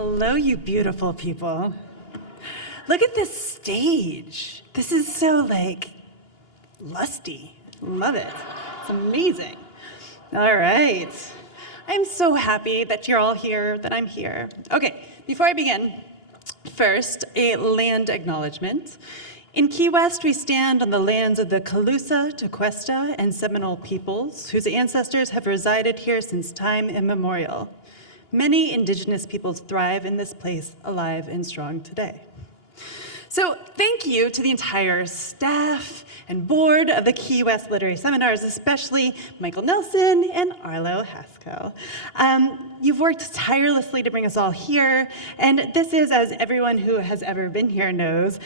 Hello, you beautiful people. Look at this stage. This is so, lusty. Love it. It's amazing. All right. I'm so happy that you're all here, that I'm here. Okay, before I begin, first, a land acknowledgement. In Key West, we stand on the lands of the Calusa, Tequesta, and Seminole peoples, whose ancestors have resided here since time immemorial. Many indigenous peoples thrive in this place, alive and strong today. So thank you to the entire staff and board of the Key West Literary Seminars, especially Michael Nelson and Arlo Haskell. You've worked tirelessly to bring us all here, and this is, as everyone who has ever been here knows,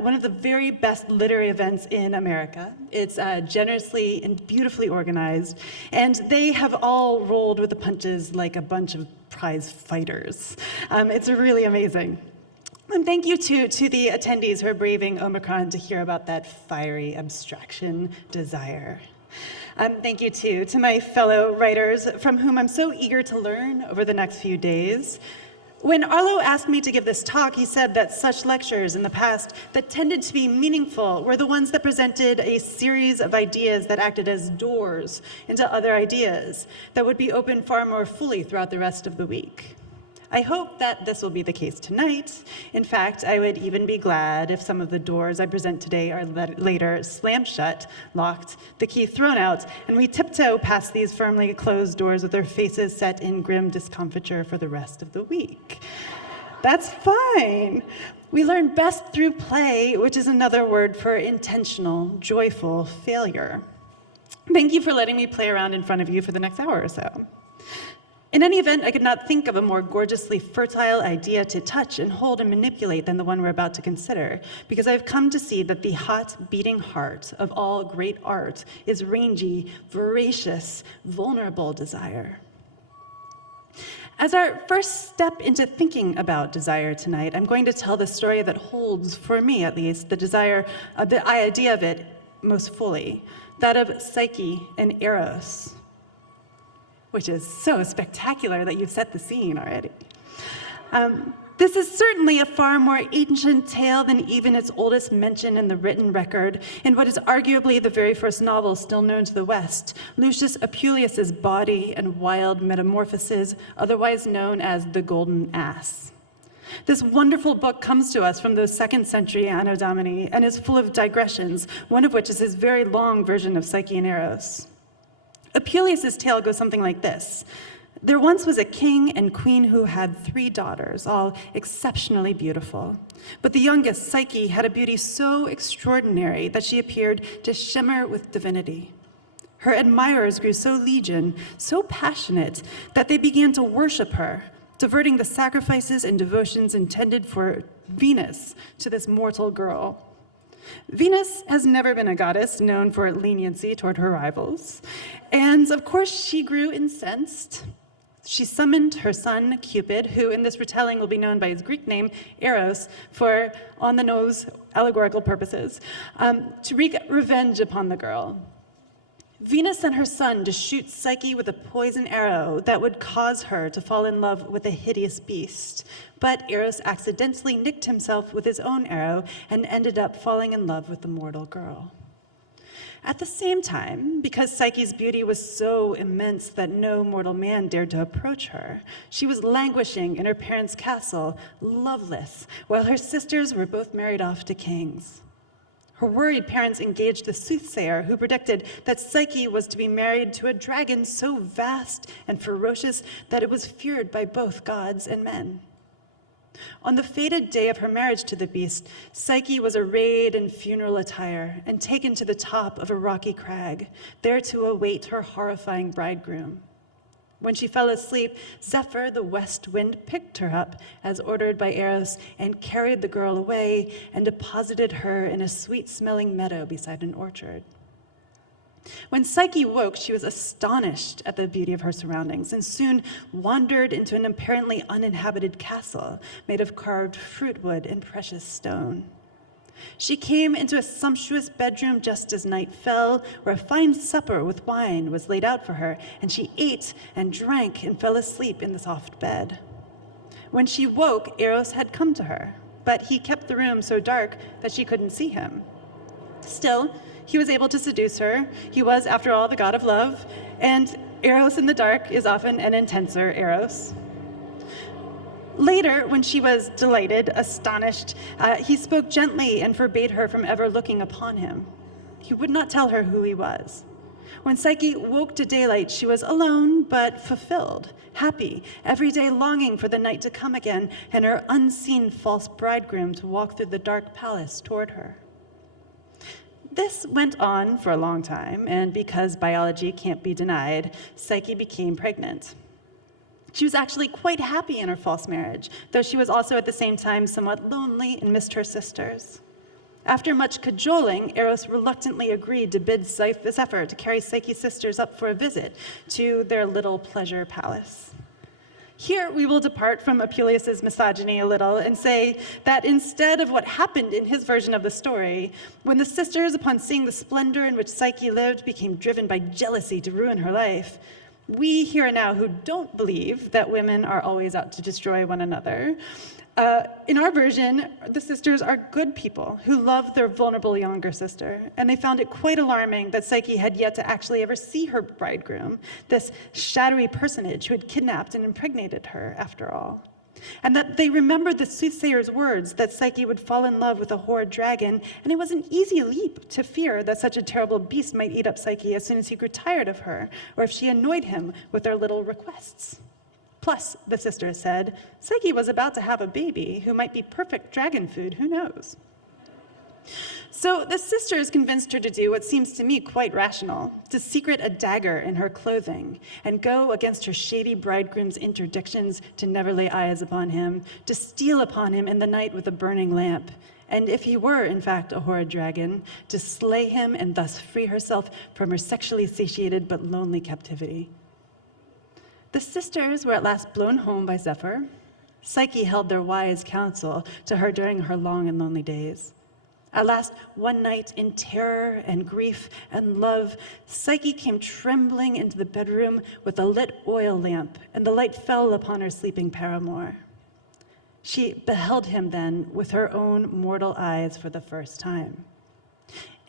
one of the very best literary events in America. It's generously and beautifully organized, and they have all rolled with the punches like a bunch of prize fighters. It's really amazing. And thank you to the attendees who are braving Omicron to hear about that fiery abstraction desire. Thank you too to my fellow writers from whom I'm so eager to learn over the next few days. When Arlo asked me to give this talk, he said that such lectures in the past that tended to be meaningful were the ones that presented a series of ideas that acted as doors into other ideas that would be open far more fully throughout the rest of the week. I hope that this will be the case tonight. In fact, I would even be glad if some of the doors I present today are later slammed shut, locked, the key thrown out, and we tiptoe past these firmly closed doors with their faces set in grim discomfiture for the rest of the week. That's fine. We learn best through play, which is another word for intentional, joyful failure. Thank you for letting me play around in front of you for the next hour or so. In any event, I could not think of a more gorgeously fertile idea to touch and hold and manipulate than the one we're about to consider, because I've come to see that the hot, beating heart of all great art is rangy, voracious, vulnerable desire. As our first step into thinking about desire tonight, I'm going to tell the story that holds, for me at least, the idea of it most fully, that of Psyche and Eros, which is so spectacular that you've set the scene already. This is certainly a far more ancient tale than even its oldest mention in the written record, in what is arguably the very first novel still known to the West, Lucius Apuleius's Body and Wild Metamorphoses, otherwise known as The Golden Ass. This wonderful book comes to us from the 2nd century Anno Domini and is full of digressions, one of which is his very long version of Psyche and Eros. Apuleius's tale goes something like this. There once was a king and queen who had 3 daughters, all exceptionally beautiful. But the youngest, Psyche, had a beauty so extraordinary that she appeared to shimmer with divinity. Her admirers grew so legion, so passionate, that they began to worship her, diverting the sacrifices and devotions intended for Venus to this mortal girl. Venus has never been a goddess known for leniency toward her rivals, and of course she grew incensed. She summoned her son, Cupid, who in this retelling will be known by his Greek name, Eros, for on-the-nose allegorical purposes, to wreak revenge upon the girl. Venus sent her son to shoot Psyche with a poison arrow that would cause her to fall in love with a hideous beast. But Eros accidentally nicked himself with his own arrow and ended up falling in love with the mortal girl. At the same time, because Psyche's beauty was so immense that no mortal man dared to approach her, she was languishing in her parents' castle, loveless, while her sisters were both married off to kings. Her worried parents engaged the soothsayer who predicted that Psyche was to be married to a dragon so vast and ferocious that it was feared by both gods and men. On the fated day of her marriage to the beast, Psyche was arrayed in funeral attire and taken to the top of a rocky crag, there to await her horrifying bridegroom. When she fell asleep, Zephyr, the west wind, picked her up, as ordered by Eros, and carried the girl away and deposited her in a sweet-smelling meadow beside an orchard. When Psyche woke, she was astonished at the beauty of her surroundings and soon wandered into an apparently uninhabited castle made of carved fruitwood and precious stone. She came into a sumptuous bedroom just as night fell, where a fine supper with wine was laid out for her, and she ate and drank and fell asleep in the soft bed. When she woke, Eros had come to her, but he kept the room so dark that she couldn't see him. Still, he was able to seduce her. He was, after all, the god of love, and Eros in the dark is often an intenser Eros. Later, when she was delighted, astonished, he spoke gently and forbade her from ever looking upon him. He would not tell her who he was. When Psyche woke to daylight, she was alone but fulfilled, happy, every day longing for the night to come again and her unseen false bridegroom to walk through the dark palace toward her. This went on for a long time, and because biology can't be denied, Psyche became pregnant. She was actually quite happy in her false marriage, though she was also at the same time somewhat lonely and missed her sisters. After much cajoling, Eros reluctantly agreed to bid Zephyr to carry Psyche's sisters up for a visit to their little pleasure palace. Here we will depart from Apuleius' misogyny a little and say that instead of what happened in his version of the story, when the sisters, upon seeing the splendor in which Psyche lived, became driven by jealousy to ruin her life, we here and now who don't believe that women are always out to destroy one another, in our version, the sisters are good people who love their vulnerable younger sister, and they found it quite alarming that Psyche had yet to actually ever see her bridegroom, this shadowy personage who had kidnapped and impregnated her after all. And that they remembered the soothsayer's words that Psyche would fall in love with a horrid dragon, and it was an easy leap to fear that such a terrible beast might eat up Psyche as soon as he grew tired of her, or if she annoyed him with their little requests. Plus, the sisters said, Psyche was about to have a baby who might be perfect dragon food, who knows? So the sisters convinced her to do what seems to me quite rational, to secret a dagger in her clothing and go against her shady bridegroom's interdictions to never lay eyes upon him, to steal upon him in the night with a burning lamp, and if he were, in fact, a horrid dragon, to slay him and thus free herself from her sexually satiated but lonely captivity. The sisters were at last blown home by Zephyr. Psyche held their wise counsel to her during her long and lonely days. At last, one night, in terror and grief and love, Psyche came trembling into the bedroom with a lit oil lamp, and the light fell upon her sleeping paramour. She beheld him then with her own mortal eyes for the first time.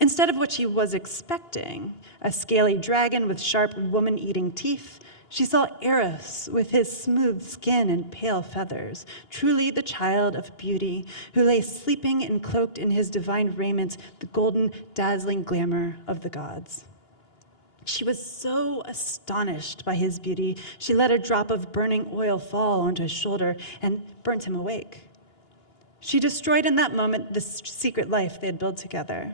Instead of what she was expecting, a scaly dragon with sharp woman-eating teeth, she saw Eros with his smooth skin and pale feathers, truly the child of beauty, who lay sleeping and cloaked in his divine raiment, the golden, dazzling glamour of the gods. She was so astonished by his beauty, she let a drop of burning oil fall onto his shoulder and burnt him awake. She destroyed in that moment the secret life they had built together.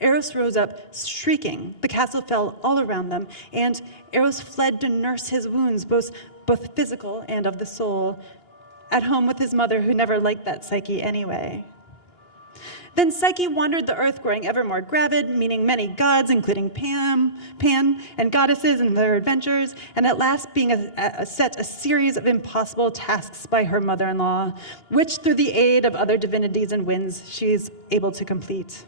Eros rose up, shrieking. The castle fell all around them, and Eros fled to nurse his wounds, both physical and of the soul, at home with his mother, who never liked that Psyche anyway. Then Psyche wandered the earth, growing ever more gravid, meeting many gods, including Pan, and goddesses in their adventures, and at last being set a series of impossible tasks by her mother-in-law, which, through the aid of other divinities and winds, she is able to complete.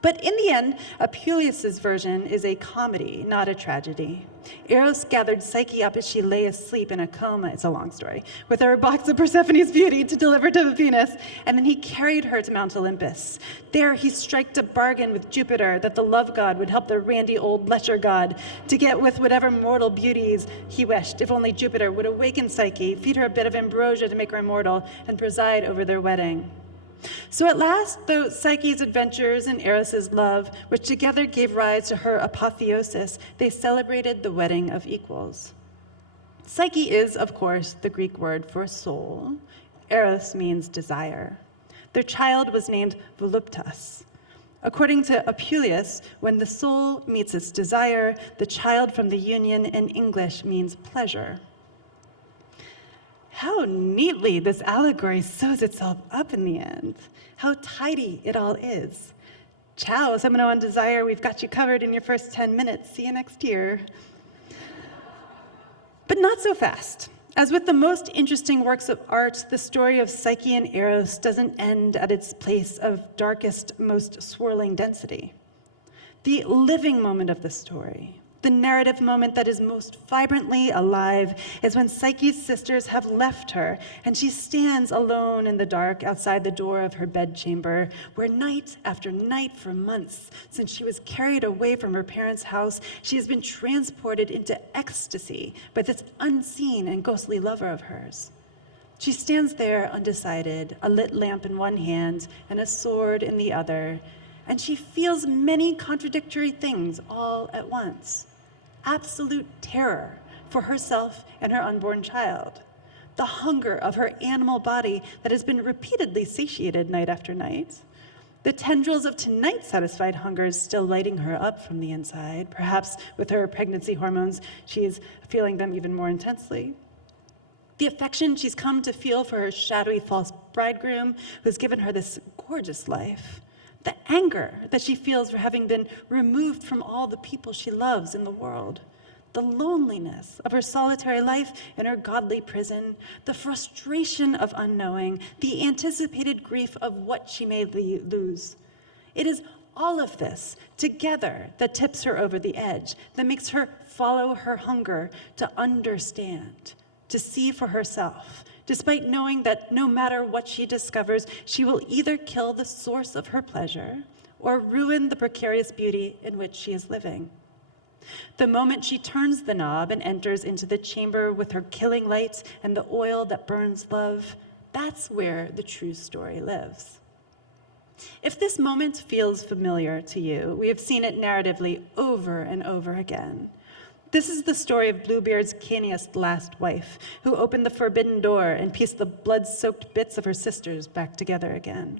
But in the end, Apuleius' version is a comedy, not a tragedy. Eros gathered Psyche up as she lay asleep in a coma, it's a long story, with her box of Persephone's beauty to deliver to Venus, and then he carried her to Mount Olympus. There he striked a bargain with Jupiter that the love god would help the randy old lecher god to get with whatever mortal beauties he wished, if only Jupiter would awaken Psyche, feed her a bit of ambrosia to make her immortal, and preside over their wedding. So at last, though Psyche's adventures and Eros' love, which together gave rise to her apotheosis, they celebrated the wedding of equals. Psyche is, of course, the Greek word for soul. Eros means desire. Their child was named Voluptas. According to Apuleius, when the soul meets its desire, the child from the union in English means pleasure. How neatly this allegory sews itself up in the end. How tidy it all is. Ciao, Semino on Desire, we've got you covered in your first 10 minutes. See you next year. But not so fast. As with the most interesting works of art, the story of Psyche and Eros doesn't end at its place of darkest, most swirling density. The living moment of the story, The narrative moment that is most vibrantly alive is when Psyche's sisters have left her, and she stands alone in the dark outside the door of her bedchamber, where night after night for months, since she was carried away from her parents' house, she has been transported into ecstasy by this unseen and ghostly lover of hers. She stands there undecided, a lit lamp in one hand and a sword in the other, and she feels many contradictory things all at once. Absolute terror for herself and her unborn child, the hunger of her animal body that has been repeatedly satiated night after night, the tendrils of tonight's satisfied hungers still lighting her up from the inside. Perhaps with her pregnancy hormones, she's feeling them even more intensely. The affection she's come to feel for her shadowy false bridegroom who's given her this gorgeous life. The anger that she feels for having been removed from all the people she loves in the world. The loneliness of her solitary life in her godly prison. The frustration of unknowing. The anticipated grief of what she may lose. It is all of this together that tips her over the edge, that makes her follow her hunger to understand, to see for herself, despite knowing that no matter what she discovers, she will either kill the source of her pleasure or ruin the precarious beauty in which she is living. The moment she turns the knob and enters into the chamber with her killing light and the oil that burns love, that's where the true story lives. If this moment feels familiar to you, we have seen it narratively over and over again. This is the story of Bluebeard's canniest last wife, who opened the forbidden door and pieced the blood-soaked bits of her sisters back together again.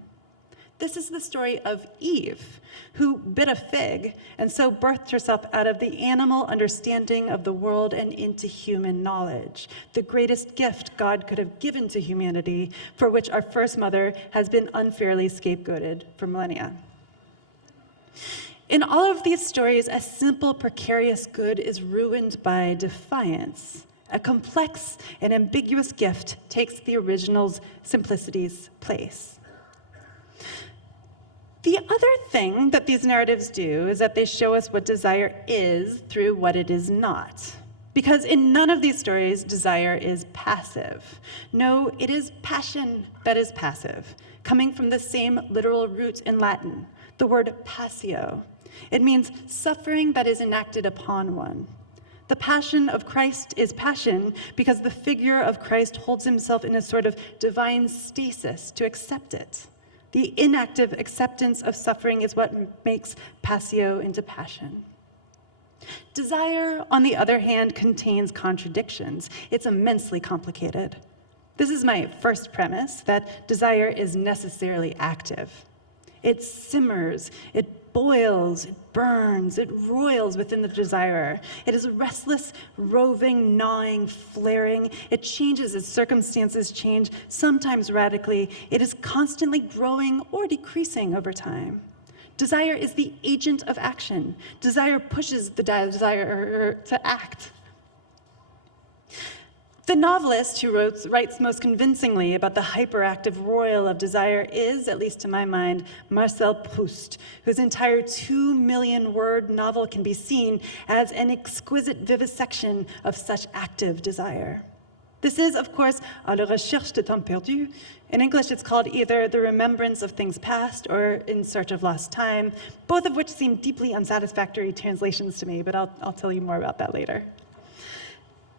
This is the story of Eve, who bit a fig and so birthed herself out of the animal understanding of the world and into human knowledge, the greatest gift God could have given to humanity, for which our first mother has been unfairly scapegoated for millennia. In all of these stories, a simple, precarious good is ruined by defiance. A complex and ambiguous gift takes the original's simplicity's place. The other thing that these narratives do is that they show us what desire is through what it is not. Because in none of these stories, desire is passive. No, it is passion that is passive, coming from the same literal root in Latin, the word passio. It means suffering that is enacted upon one. The passion of Christ is passion because the figure of Christ holds himself in a sort of divine stasis to accept it. The inactive acceptance of suffering is what makes passio into passion. Desire, on the other hand, contains contradictions. It's immensely complicated. This is my first premise, that desire is necessarily active. It simmers, it boils, it burns, it roils within the desirer. It is restless, roving, gnawing, flaring. It changes as circumstances change, sometimes radically. It is constantly growing or decreasing over time. Desire is the agent of action. Desire pushes the desire to act. The novelist who writes most convincingly about the hyperactive roil of desire is, at least to my mind, Marcel Proust, whose entire 2 million-word novel can be seen as an exquisite vivisection of such active desire. This is, of course, À la recherche de temps perdu. In English, it's called either The Remembrance of Things Past or In Search of Lost Time, both of which seem deeply unsatisfactory translations to me, but I'll tell you more about that later.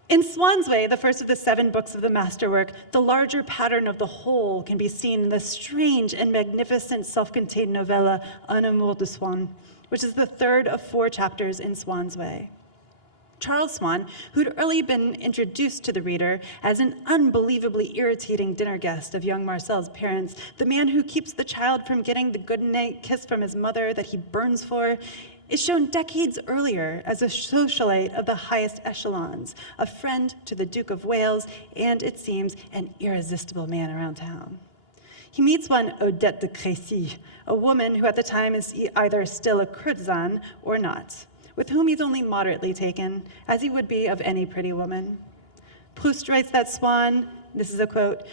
In Swann's Way, the first of the 7 books of the masterwork, the larger pattern of the whole can be seen in the strange and magnificent self-contained novella Un Amour de Swann, which is the 3rd of 4 chapters in Swann's Way. Charles Swann, who'd early been introduced to the reader as an unbelievably irritating dinner guest of young Marcel's parents, the man who keeps the child from getting the goodnight kiss from his mother that he burns for, is shown decades earlier as a socialite of the highest echelons, a friend to the Duke of Wales, and, it seems, an irresistible man around town. He meets one Odette de Crécy, a woman who at the time is either still a courtesan or not, with whom he's only moderately taken, as he would be of any pretty woman. Proust writes that Swann, this is a quote,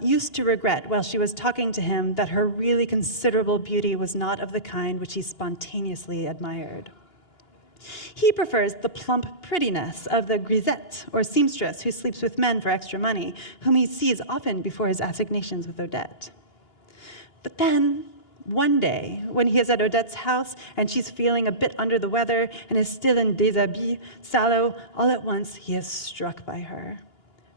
used to regret while she was talking to him that her really considerable beauty was not of the kind which he spontaneously admired. He prefers the plump prettiness of the grisette, or seamstress, who sleeps with men for extra money, whom he sees often before his assignations with Odette. But then, one day, when he is at Odette's house and she's feeling a bit under the weather and is still in déshabille, sallow, all at once he is struck by her.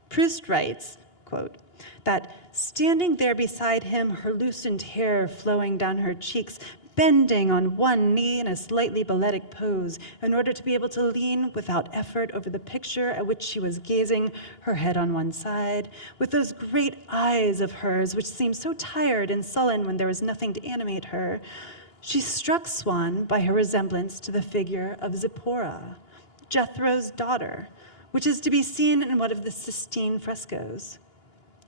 Proust writes, quote, that standing there beside him, her loosened hair flowing down her cheeks, bending on one knee in a slightly balletic pose in order to be able to lean without effort over the picture at which she was gazing, her head on one side, with those great eyes of hers which seemed so tired and sullen when there was nothing to animate her, she struck Swann by her resemblance to the figure of Zipporah, Jethro's daughter, which is to be seen in one of the Sistine frescoes.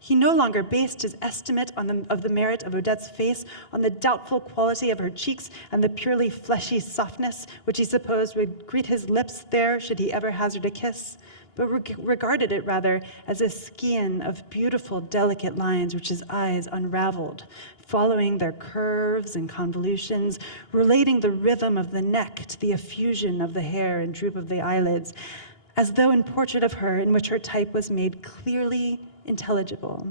He no longer based his estimate of the merit of Odette's face on the doubtful quality of her cheeks and the purely fleshy softness which he supposed would greet his lips there should he ever hazard a kiss, but regarded it rather as a skein of beautiful, delicate lines which his eyes unraveled, following their curves and convolutions, relating the rhythm of the neck to the effusion of the hair and droop of the eyelids, as though in portrait of her in which her type was made clearly intelligible.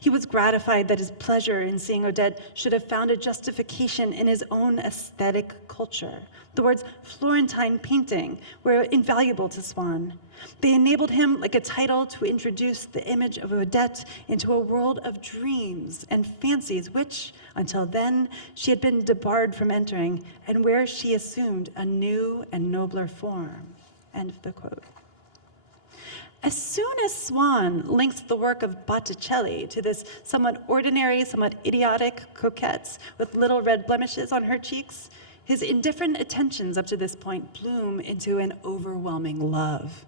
He was gratified that his pleasure in seeing Odette should have found a justification in his own aesthetic culture. The words Florentine painting were invaluable to Swann. They enabled him, like a title, to introduce the image of Odette into a world of dreams and fancies which, until then, she had been debarred from entering, and where she assumed a new and nobler form. End of the quote. As soon as Swann links the work of Botticelli to this somewhat ordinary, somewhat idiotic coquette with little red blemishes on her cheeks, his indifferent attentions up to this point bloom into an overwhelming love.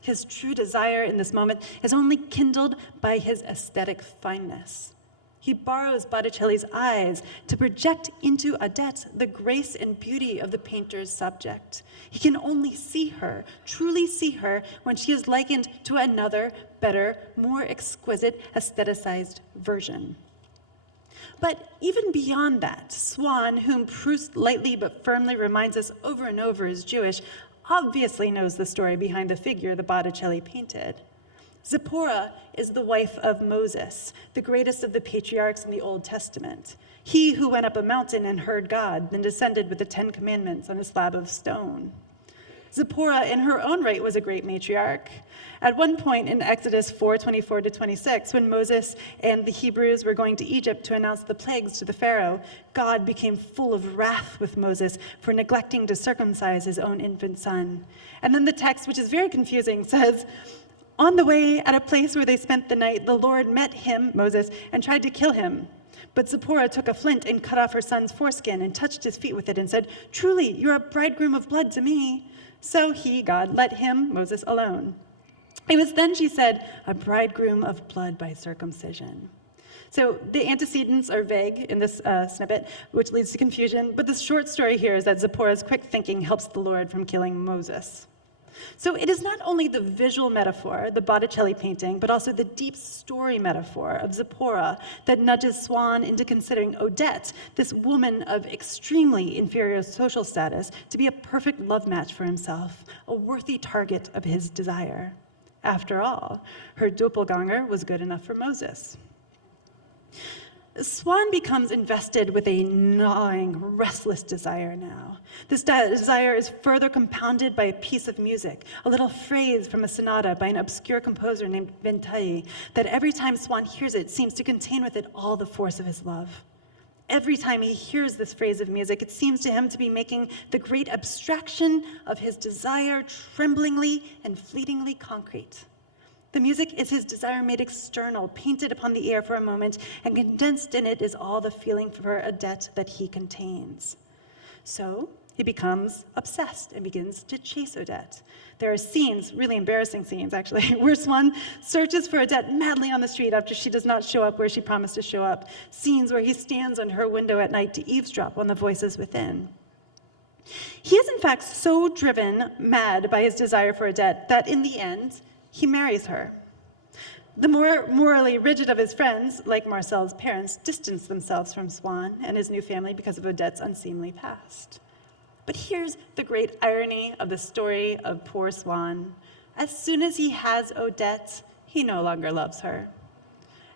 His true desire in this moment is only kindled by his aesthetic fineness. He borrows Botticelli's eyes to project into Odette the grace and beauty of the painter's subject. He can only see her, truly see her, when she is likened to another, better, more exquisite, aestheticized version. But even beyond that, Swann, whom Proust lightly but firmly reminds us over and over is Jewish, obviously knows the story behind the figure that Botticelli painted. Zipporah is the wife of Moses, the greatest of the patriarchs in the Old Testament. He who went up a mountain and heard God, then descended with the 10 Commandments on a slab of stone. Zipporah in her own right was a great matriarch. At one point in Exodus 4:24-26, when Moses and the Hebrews were going to Egypt to announce the plagues to the Pharaoh, God became full of wrath with Moses for neglecting to circumcise his own infant son. And then the text, which is very confusing, says, on the way at a place where they spent the night, the Lord met him, Moses, and tried to kill him. But Zipporah took a flint and cut off her son's foreskin and touched his feet with it and said, truly, you're a bridegroom of blood to me. So he, God, let him, Moses, alone. It was then, she said, a bridegroom of blood by circumcision. So the antecedents are vague in this snippet, which leads to confusion. But the short story here is that Zipporah's quick thinking helps the Lord from killing Moses. So it is not only the visual metaphor, the Botticelli painting, but also the deep story metaphor of Zipporah that nudges Swann into considering Odette, this woman of extremely inferior social status, to be a perfect love match for himself, a worthy target of his desire. After all, her doppelganger was good enough for Moses. Swann becomes invested with a gnawing, restless desire now. This desire is further compounded by a piece of music, a little phrase from a sonata by an obscure composer named Ventaille, that every time Swann hears it seems to contain with it all the force of his love. Every time he hears this phrase of music, it seems to him to be making the great abstraction of his desire tremblingly and fleetingly concrete. The music is his desire made external, painted upon the air for a moment, and condensed in it is all the feeling for Odette that he contains. So he becomes obsessed and begins to chase Odette. There are scenes, really embarrassing scenes actually, where Swann searches for Odette madly on the street after she does not show up where she promised to show up. Scenes where he stands on her window at night to eavesdrop on the voices within. He is in fact so driven mad by his desire for Odette that in the end, he marries her. The more morally rigid of his friends, like Marcel's parents, distance themselves from Swann and his new family because of Odette's unseemly past. But here's the great irony of the story of poor Swann. As soon as he has Odette, he no longer loves her.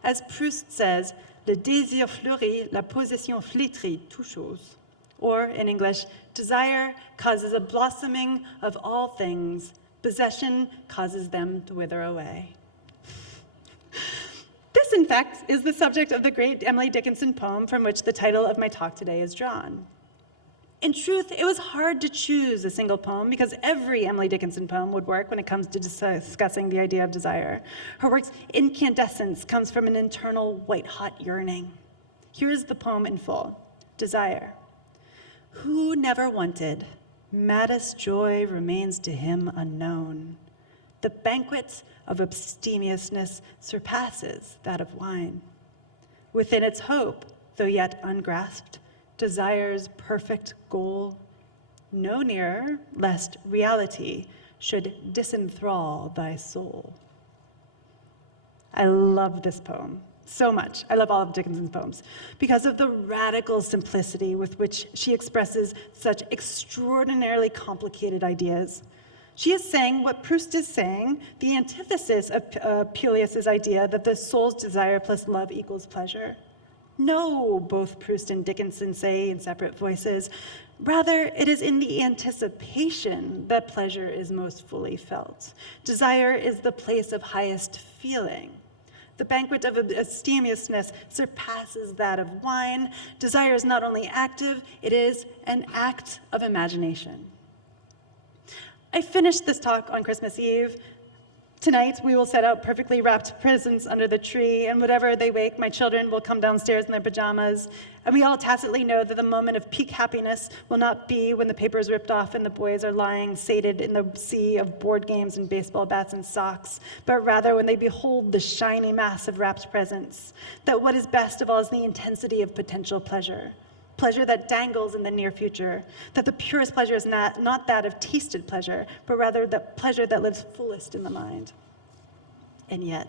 As Proust says, le désir fleurit, la possession flétrit toute chose. Or, in English, desire causes a blossoming of all things. Possession causes them to wither away. This, in fact, is the subject of the great Emily Dickinson poem from which the title of my talk today is drawn. In truth, it was hard to choose a single poem because every Emily Dickinson poem would work when it comes to discussing the idea of desire. Her work's incandescence comes from an internal white-hot yearning. Here is the poem in full, Desire. Who never wanted, maddest joy remains to him unknown. The banquet of abstemiousness surpasses that of wine. Within its hope, though yet ungrasped, desire's perfect goal, no nearer, lest reality should disenthrall thy soul. I love this poem so much. I love all of Dickinson's poems because of the radical simplicity with which she expresses such extraordinarily complicated ideas. She is saying what Proust is saying, the antithesis of Puleus's idea that the soul's desire plus love equals pleasure. No, both Proust and Dickinson say in separate voices. Rather, it is in the anticipation that pleasure is most fully felt. Desire is the place of highest feeling. The banquet of abstemiousness surpasses that of wine. Desire is not only active, it is an act of imagination. I finished this talk on Christmas Eve. Tonight, we will set out perfectly wrapped presents under the tree, and whatever they wake, my children will come downstairs in their pajamas. And we all tacitly know that the moment of peak happiness will not be when the paper is ripped off and the boys are lying sated in the sea of board games and baseball bats and socks, but rather when they behold the shiny mass of wrapped presents. That what is best of all is the intensity of potential pleasure. Pleasure that dangles in the near future, that the purest pleasure is not that of tasted pleasure, but rather the pleasure that lives fullest in the mind. And yet,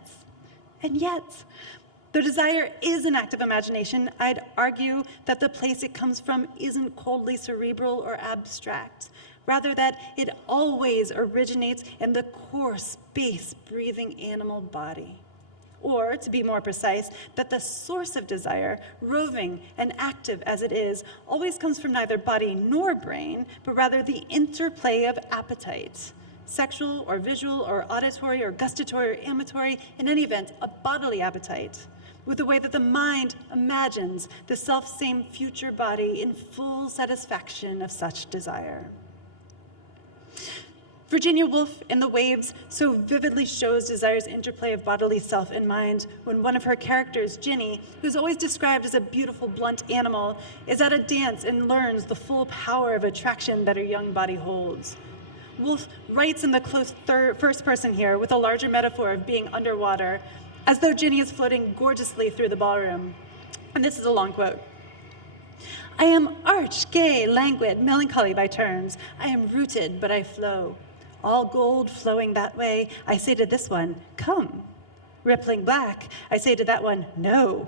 though desire is an act of imagination, I'd argue that the place it comes from isn't coldly cerebral or abstract, rather that it always originates in the coarse, base, breathing animal body. Or, to be more precise, that the source of desire, roving and active as it is, always comes from neither body nor brain, but rather the interplay of appetites, sexual or visual or auditory or gustatory or amatory, in any event, a bodily appetite, with the way that the mind imagines the self-same future body in full satisfaction of such desire. Virginia Woolf in The Waves so vividly shows desire's interplay of bodily self and mind when one of her characters, Ginny, who's always described as a beautiful, blunt animal, is at a dance and learns the full power of attraction that her young body holds. Woolf writes in the close first person here with a larger metaphor of being underwater, as though Ginny is floating gorgeously through the ballroom. And this is a long quote. I am arch, gay, languid, melancholy by turns. I am rooted, but I flow. All gold flowing that way, I say to this one, come. Rippling black, I say to that one, no.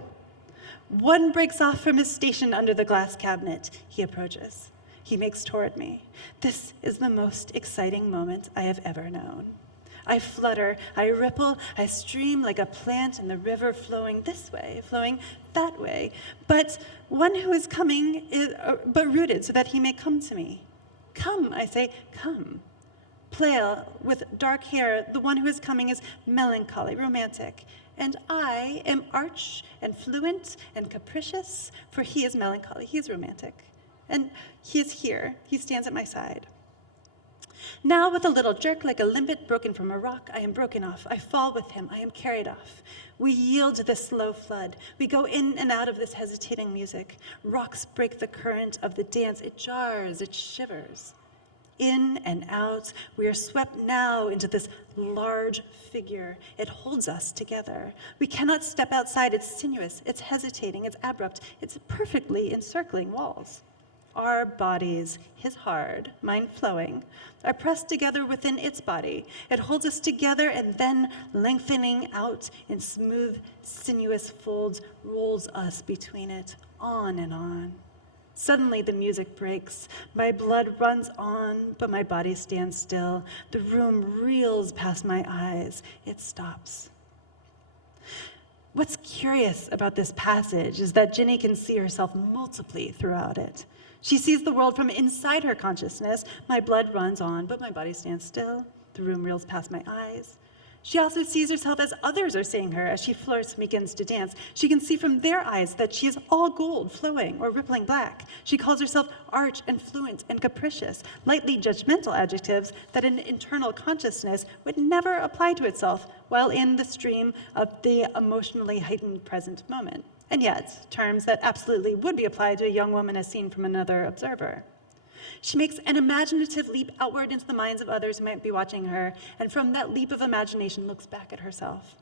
One breaks off from his station under the glass cabinet. He approaches. He makes toward me. This is the most exciting moment I have ever known. I flutter, I ripple, I stream like a plant in the river flowing this way, flowing that way. But one who is coming is but rooted so that he may come to me. Come, I say, come. Pale, with dark hair, the one who is coming is melancholy, romantic. And I am arch and fluent and capricious, for he is melancholy, he is romantic. And he is here, he stands at my side. Now with a little jerk like a limpet broken from a rock, I am broken off. I fall with him, I am carried off. We yield to this slow flood. We go in and out of this hesitating music. Rocks break the current of the dance. It jars, it shivers. In and out, we are swept now into this large figure. It holds us together. We cannot step outside. It's sinuous, it's hesitating, it's abrupt, it's perfectly encircling walls. Our bodies, his hard, mine flowing, are pressed together within its body. It holds us together and then, lengthening out in smooth, sinuous folds, rolls us between it, on and on. Suddenly the music breaks. My blood runs on, but my body stands still. The room reels past my eyes. It stops. What's curious about this passage is that Ginny can see herself multiply throughout it. She sees the world from inside her consciousness. My blood runs on, but my body stands still. The room reels past my eyes. She also sees herself as others are seeing her as she flirts and begins to dance. She can see from their eyes that she is all gold, flowing, or rippling black. She calls herself arch and fluent and capricious, lightly judgmental adjectives that an internal consciousness would never apply to itself while in the stream of the emotionally heightened present moment. And yet, terms that absolutely would be applied to a young woman as seen from another observer. She makes an imaginative leap outward into the minds of others who might be watching her, and from that leap of imagination looks back at herself.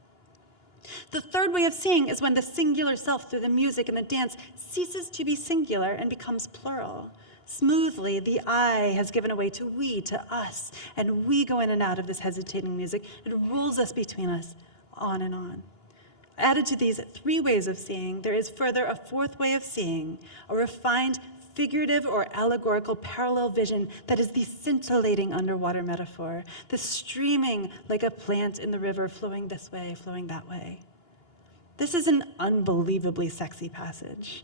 The third way of seeing is when the singular self through the music and the dance ceases to be singular and becomes plural. Smoothly, the I has given away to we, to us, and we go in and out of this hesitating music. It rolls us between us, on and on. Added to these three ways of seeing, there is further a fourth way of seeing, a refined figurative or allegorical parallel vision that is the scintillating underwater metaphor, the streaming like a plant in the river, flowing this way, flowing that way. This is an unbelievably sexy passage,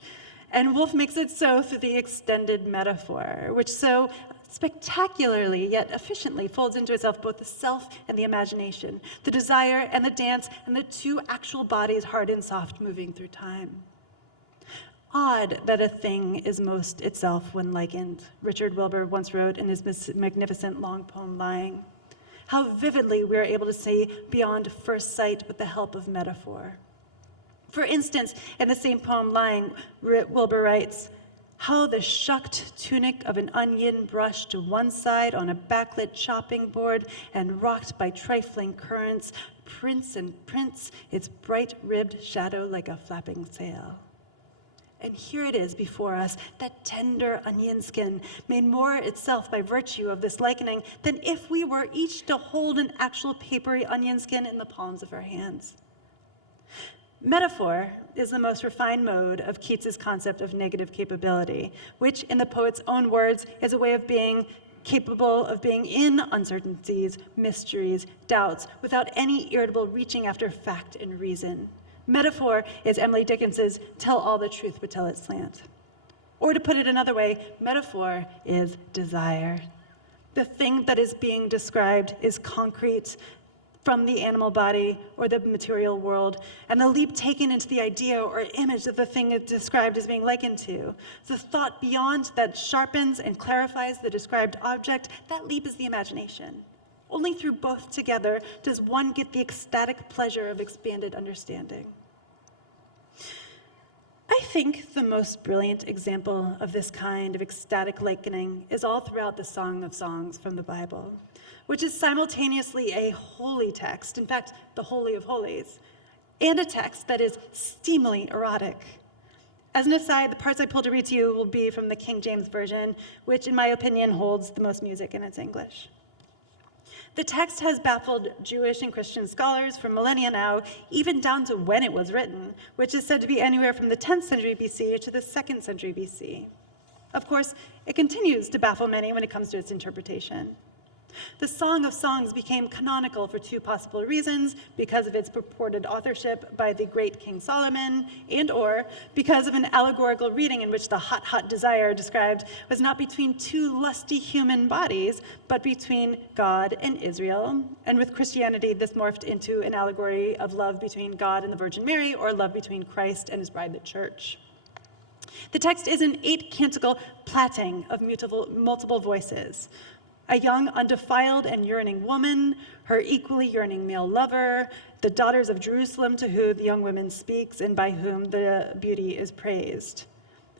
and Woolf makes it so through the extended metaphor, which so spectacularly yet efficiently folds into itself both the self and the imagination, the desire and the dance, and the two actual bodies, hard and soft, moving through time. Odd that a thing is most itself when likened, Richard Wilbur once wrote in his magnificent long poem, Lying. How vividly we are able to see beyond first sight with the help of metaphor. For instance, in the same poem, Lying, Wilbur writes, how the shucked tunic of an onion brushed to one side on a backlit chopping board and rocked by trifling currents, prints and prints its bright-ribbed shadow like a flapping sail. And here it is before us, that tender onion skin, made more itself by virtue of this likening than if we were each to hold an actual papery onion skin in the palms of our hands. Metaphor is the most refined mode of Keats's concept of negative capability, which, in the poet's own words, is a way of being capable of being in uncertainties, mysteries, doubts, without any irritable reaching after fact and reason. Metaphor is Emily Dickinson's tell all the truth but tell it slant. Or to put it another way, metaphor is desire. The thing that is being described is concrete from the animal body or the material world, and the leap taken into the idea or image that the thing is described as being likened to. The thought beyond that sharpens and clarifies the described object, that leap is the imagination. Only through both together does one get the ecstatic pleasure of expanded understanding. I think the most brilliant example of this kind of ecstatic likening is all throughout the Song of Songs from the Bible, which is simultaneously a holy text, in fact, the Holy of Holies, and a text that is steamily erotic. As an aside, the parts I pulled to read to you will be from the King James Version, which in my opinion holds the most music in its English. The text has baffled Jewish and Christian scholars for millennia now, even down to when it was written, which is said to be anywhere from the 10th century BC to the 2nd century BC. Of course, it continues to baffle many when it comes to its interpretation. The Song of Songs became canonical for two possible reasons: because of its purported authorship by the great King Solomon, and/or because of an allegorical reading in which the hot, hot desire described was not between two lusty human bodies, but between God and Israel. And with Christianity, this morphed into an allegory of love between God and the Virgin Mary, or love between Christ and his bride, the church. The text is an 8-canticle plaiting of multiple voices. A young, undefiled, and yearning woman, her equally yearning male lover, the daughters of Jerusalem to whom the young woman speaks and by whom the beauty is praised.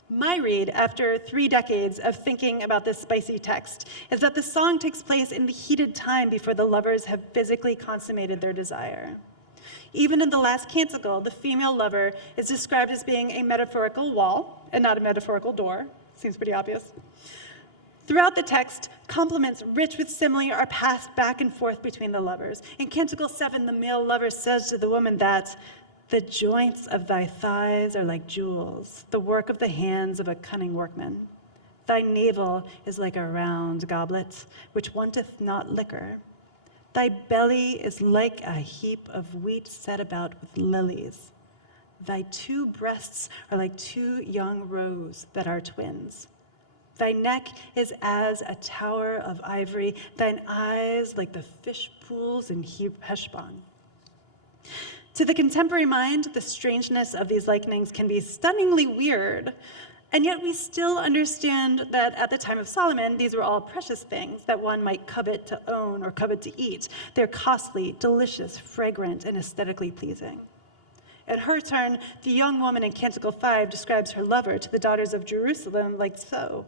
My read, after 3 decades of thinking about this spicy text, is that the song takes place in the heated time before the lovers have physically consummated their desire. Even in the last canticle, the female lover is described as being a metaphorical wall and not a metaphorical door. Seems pretty obvious. Throughout the text, compliments rich with simile are passed back and forth between the lovers. In Canticle 7, the male lover says to the woman that The joints of thy thighs are like jewels, the work of the hands of a cunning workman. Thy navel is like a round goblet, which wanteth not liquor. Thy belly is like a heap of wheat set about with lilies. Thy two breasts are like two young roes that are twins. Thy neck is as a tower of ivory, thine eyes like the fish pools in Heshbon. To the contemporary mind, the strangeness of these likenings can be stunningly weird, and yet we still understand that at the time of Solomon, these were all precious things that one might covet to own or covet to eat. They're costly, delicious, fragrant, and aesthetically pleasing. In her turn, the young woman in Canticle 5 describes her lover to the daughters of Jerusalem like so.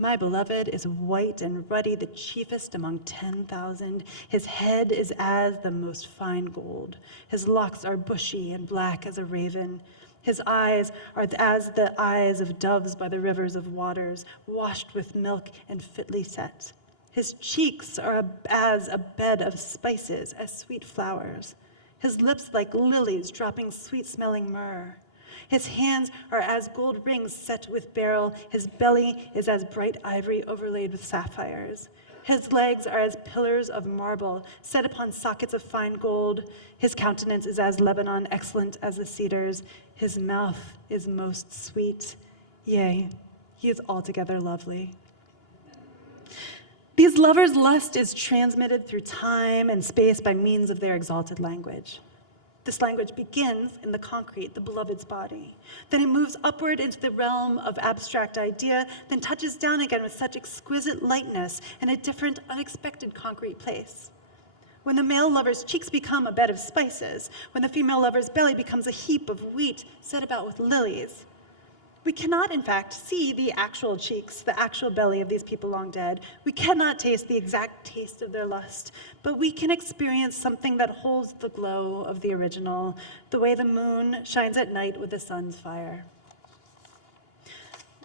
My beloved is white and ruddy, the chiefest among 10,000. His head is as the most fine gold. His locks are bushy and black as a raven. His eyes are as the eyes of doves by the rivers of waters, washed with milk and fitly set. His cheeks are as a bed of spices, as sweet flowers. His lips like lilies dropping sweet-smelling myrrh. His hands are as gold rings set with beryl. His belly is as bright ivory overlaid with sapphires. His legs are as pillars of marble set upon sockets of fine gold. His countenance is as Lebanon, excellent as the cedars. His mouth is most sweet. Yea, he is altogether lovely. These lovers' lust is transmitted through time and space by means of their exalted language. This language begins in the concrete, the beloved's body. Then it moves upward into the realm of abstract idea, then touches down again with such exquisite lightness in a different, unexpected concrete place. When the male lover's cheeks become a bed of spices, when the female lover's belly becomes a heap of wheat set about with lilies, we cannot, in fact, see the actual cheeks, the actual belly of these people long dead. We cannot taste the exact taste of their lust, but we can experience something that holds the glow of the original, the way the moon shines at night with the sun's fire.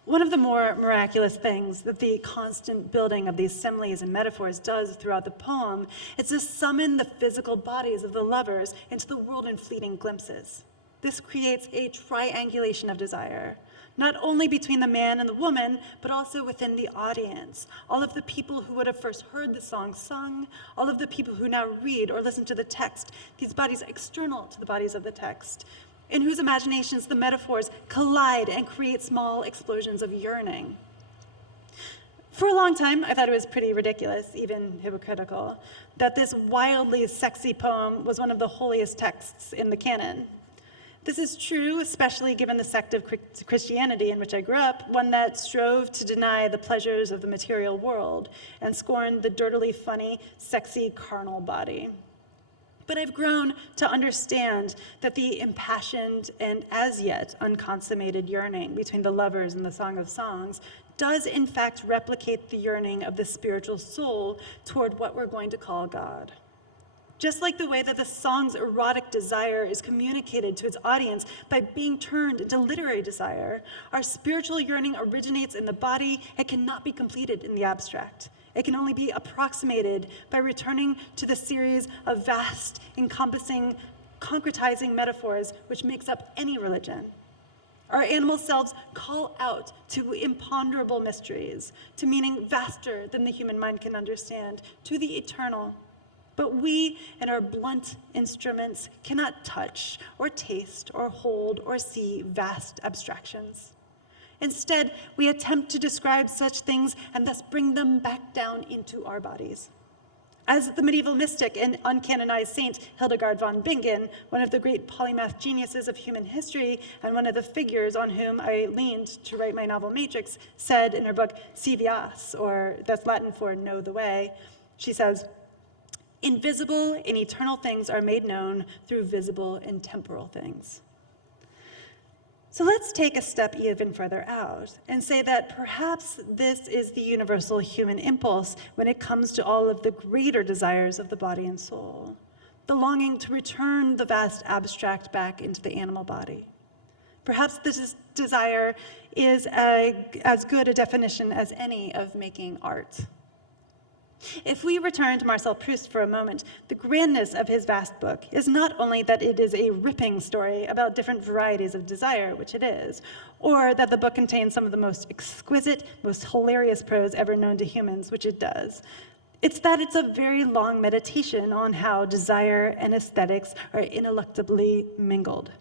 One of the more miraculous things that the constant building of these similes and metaphors does throughout the poem is to summon the physical bodies of the lovers into the world in fleeting glimpses. This creates a triangulation of desire, not only between the man and the woman, but also within the audience. All of the people who would have first heard the song sung, all of the people who now read or listen to the text, these bodies external to the bodies of the text, in whose imaginations the metaphors collide and create small explosions of yearning. For a long time, I thought it was pretty ridiculous, even hypocritical, that this wildly sexy poem was one of the holiest texts in the canon. This is true, especially given the sect of Christianity in which I grew up, one that strove to deny the pleasures of the material world and scorned the dirtily funny, sexy, carnal body. But I've grown to understand that the impassioned and as yet unconsummated yearning between the lovers in the Song of Songs does in fact replicate the yearning of the spiritual soul toward what we're going to call God. Just like the way that the song's erotic desire is communicated to its audience by being turned into literary desire, our spiritual yearning originates in the body. It cannot be completed in the abstract. It can only be approximated by returning to the series of vast, encompassing, concretizing metaphors which makes up any religion. Our animal selves call out to imponderable mysteries, to meaning vaster than the human mind can understand, to the eternal. But we, in our blunt instruments, cannot touch or taste or hold or see vast abstractions. Instead, we attempt to describe such things and thus bring them back down into our bodies. As the medieval mystic and uncanonized saint Hildegard von Bingen, one of the great polymath geniuses of human history and one of the figures on whom I leaned to write my novel Matrix, said in her book Si Vias, or that's Latin for Know the Way, she says, "Invisible and eternal things are made known through visible and temporal things." So let's take a step even further out and say that perhaps this is the universal human impulse when it comes to all of the greater desires of the body and soul, the longing to return the vast abstract back into the animal body. Perhaps this desire is as good a definition as any of making art. If we return to Marcel Proust for a moment, the grandness of his vast book is not only that it is a ripping story about different varieties of desire, which it is, or that the book contains some of the most exquisite, most hilarious prose ever known to humans, which it does. It's that it's a very long meditation on how desire and aesthetics are ineluctably mingled.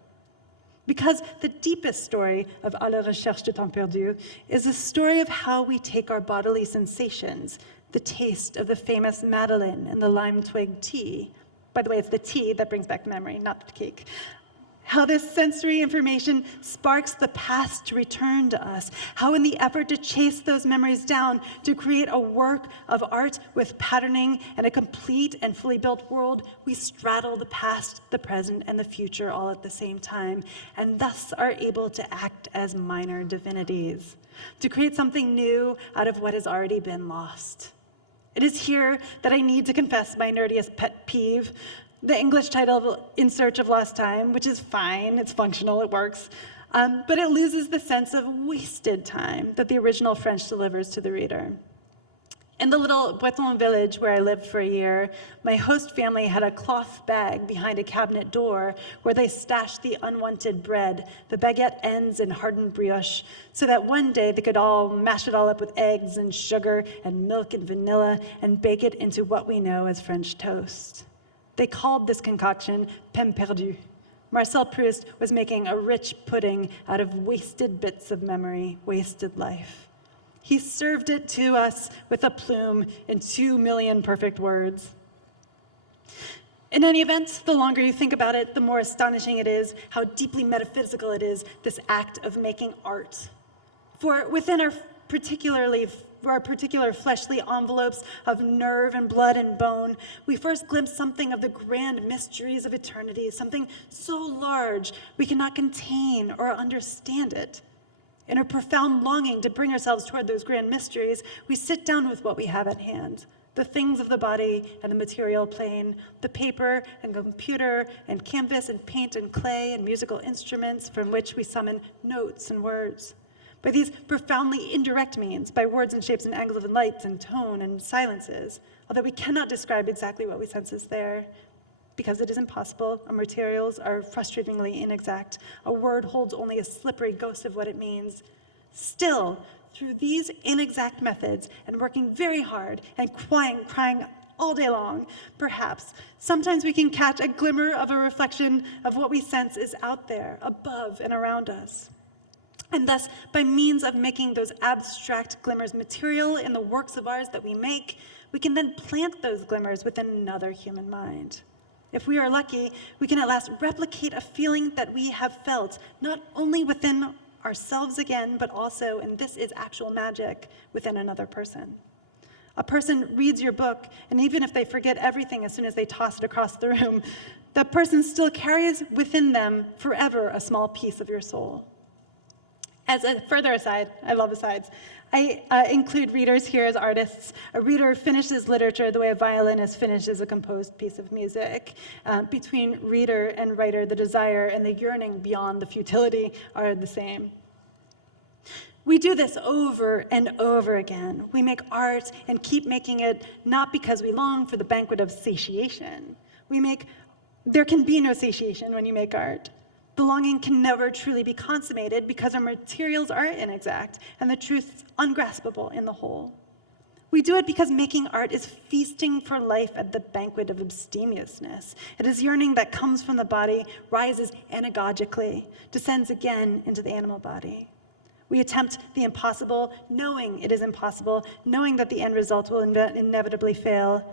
Because the deepest story of À la recherche de temps perdu is a story of how we take our bodily sensations, the taste of the famous Madeleine and the lime twig tea. By the way, it's the tea that brings back memory, not the cake. How this sensory information sparks the past to return to us. How in the effort to chase those memories down, to create a work of art with patterning and a complete and fully built world, we straddle the past, the present, and the future all at the same time, and thus are able to act as minor divinities, to create something new out of what has already been lost. It is here that I need to confess my nerdiest pet peeve, the English title In Search of Lost Time, which is fine, it's functional, it works, but it loses the sense of wasted time that the original French delivers to the reader. In the little Breton village where I lived for a year, my host family had a cloth bag behind a cabinet door where they stashed the unwanted bread, the baguette ends in hardened brioche, so that one day they could all mash it all up with eggs and sugar and milk and vanilla and bake it into what we know as French toast. They called this concoction pain perdu. Marcel Proust was making a rich pudding out of wasted bits of memory, wasted life. He served it to us with a plume in 2 million perfect words. In any event, the longer you think about it, the more astonishing it is how deeply metaphysical it is, this act of making art. For within our particular fleshly envelopes of nerve and blood and bone, we first glimpse something of the grand mysteries of eternity, something so large we cannot contain or understand it. In a profound longing to bring ourselves toward those grand mysteries, we sit down with what we have at hand, the things of the body and the material plane, the paper and computer and canvas and paint and clay and musical instruments from which we summon notes and words. By these profoundly indirect means, by words and shapes and angles and lights and tone and silences, although we cannot describe exactly what we sense is there, because it is impossible, our materials are frustratingly inexact, a word holds only a slippery ghost of what it means. Still, through these inexact methods, and working very hard, and crying all day long, perhaps, sometimes we can catch a glimmer of a reflection of what we sense is out there, above and around us. And thus, by means of making those abstract glimmers material in the works of ours that we make, we can then plant those glimmers within another human mind. If we are lucky, we can at last replicate a feeling that we have felt, not only within ourselves again, but also, and this is actual magic, within another person. A person reads your book, and even if they forget everything as soon as they toss it across the room, that person still carries within them forever a small piece of your soul. As a further aside, I love asides, I include readers here as artists. A reader finishes literature the way a violinist finishes a composed piece of music. Between reader and writer, the desire and the yearning beyond the futility are the same. We do this over and over again. We make art and keep making it not because we long for the banquet of satiation. There can be no satiation when you make art. The longing can never truly be consummated because our materials are inexact and the truth is ungraspable in the whole. We do it because making art is feasting for life at the banquet of abstemiousness. It is yearning that comes from the body, rises anagogically, descends again into the animal body. We attempt the impossible, knowing it is impossible, knowing that the end result will inevitably fail.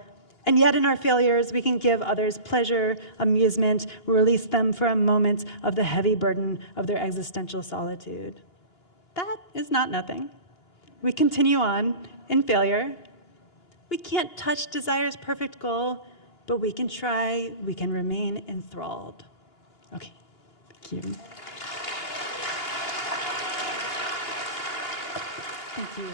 And yet in our failures, we can give others pleasure, amusement, release them for a moment of the heavy burden of their existential solitude. That is not nothing. We continue on in failure. We can't touch desire's perfect goal, but we can try, we can remain enthralled. Okay, thank you. Thank you.